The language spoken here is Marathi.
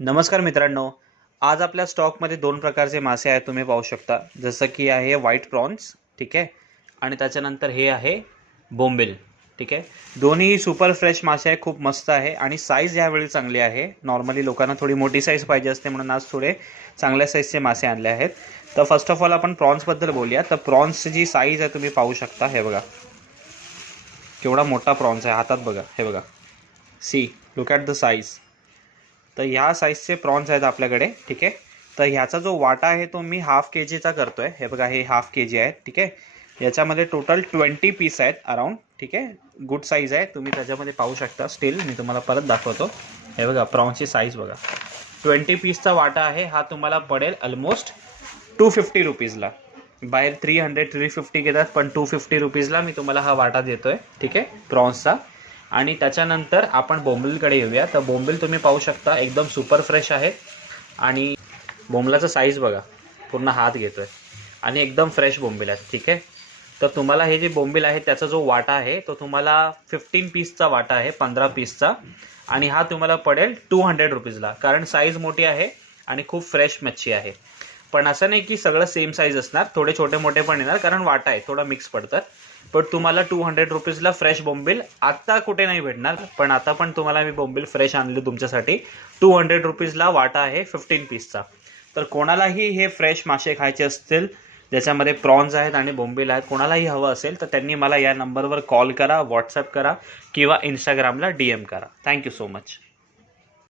नमस्कार मित्रांनो, आज आपल्या स्टॉकमध्ये दोन प्रकारचे मासे आहेत तुम्ही पाहू शकता. जसं की आहे व्हाईट प्रॉन्स, ठीक आहे, आणि त्याच्यानंतर हे आहे बोंबील, ठीक आहे. दोन्ही सुपर फ्रेश मासे आहे, खूप मस्त आहे आणि साईज यावेळी चांगली आहे. नॉर्मली लोकांना थोडी मोठी साईज पाहिजे असते म्हणून आज थोडे चांगल्या साईजचे मासे आणले आहेत. तर फर्स्ट ऑफ ऑल आपण प्रॉन्सबद्दल बोलूया. तर प्रॉन्सची जी साईज आहे तुम्ही पाहू शकता. हे बघा केवढा मोठा प्रॉन्स आहे, हातात बघा, हे बघा, see look at the size. तर ह्या साईजचे प्रॉन्स आहेत आपल्याकडे, ठीक आहे. तर ह्याचा जो वाटा आहे तो मी हाफ KGचा करतो आहे. हे बघा, हे हाफ KG आहे, ठीक आहे. याच्यामध्ये टोटल 20 पीस आहेत अराउंड, ठीक आहे. गुड साईज आहे, तुम्ही त्याच्यामध्ये पाहू शकता. स्टील मी तुम्हाला परत दाखवतो. हे बघा प्रॉन्सची साईज बघा, 20 पीसचा वाटा आहे. हा तुम्हाला पडेल ऑलमोस्ट 250 रुपीजला. बाहेर 300-350 घेतात, पण 250 रुपीजला मी तुम्हाला हा वाटा देतोय, ठीक आहे, प्रॉन्सचा. आणि त्याच्यानंतर आपण बोंबिलकडे येऊया. तर बोंबिल तुम्ही पाहू शकता, एकदम सुपर फ्रेश आहे आणि बोंबलाचा साईज बघा, पूर्ण हात घेतोय आणि एकदम फ्रेश बोंबिल आहे, ठीक आहे. तर तुम्हाला हे जे बोंबिल आहे त्याचा जो वाटा आहे तो तुम्हाला 15 पीसचा वाटा आहे, 15 पीसचा, आणि हा तुम्हाला पडेल 200 रुपीजला. कारण साईज मोठी आहे आणि खूप फ्रेश मच्छी आहे. पण असं नाही की सगळं सेम साईज असणार, थोडे छोटे मोठे पण येणार, कारण वाटा आहे, थोडा मिक्स पडतात. पण तुम्हाला 200 रुपीजला फ्रेश बोंबील आत्ता कुठे नाही भेटणार. पण आता पण तुम्हाला मी बोंबील फ्रेश आणले तुमच्यासाठी. 200 रुपीजला वाटा आहे 15 पीसचा. तर कोणालाही हे फ्रेश मासे खायचे असतील, ज्याच्यामध्ये प्रॉन्स आहेत आणि बोंबील आहेत, कोणालाही हवं असेल तर त्यांनी मला या नंबरवर कॉल करा, व्हॉट्सअप करा किंवा इंस्टाग्रामला DM करा. Thank you so much.